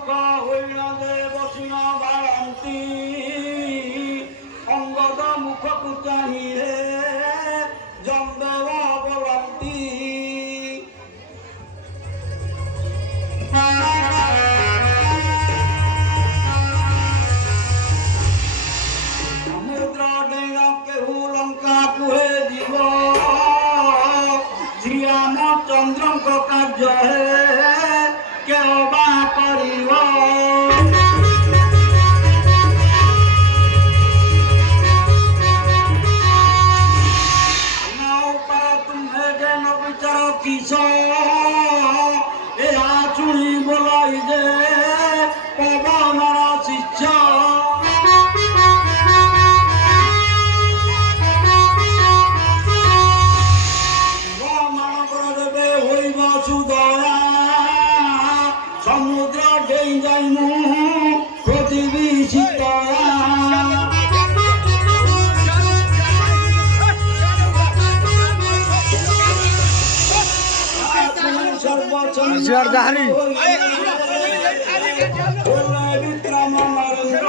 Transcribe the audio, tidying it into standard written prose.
লোক হইল যে বসিন বারন্তি অঙ্গদ মুখକୁ চাহিলে জমদেব বলন্তি সমুদ্র ডেঙ কেহু লঙ্কা কুহে জীব শ্রীরামচন্দ্রଙ୍କ କାର୍ଯ୍ୟ ହେ কেউ বা করিব তুমি যেন বিচার কিস ଏହା ଶୁଣି ବୋଲାଇ ଯେ ପବନର ଶିଷ୍ୟ ମାନଙ୍କର ଦେବେ ହୋଇବ ସୁଦୟା ସମୁଦ୍ର ଡେଇଁ ଯାଇ ମୁଁ ଖୋଜିବି ଶୀତଳା जहरी विक्रम नरेंद्र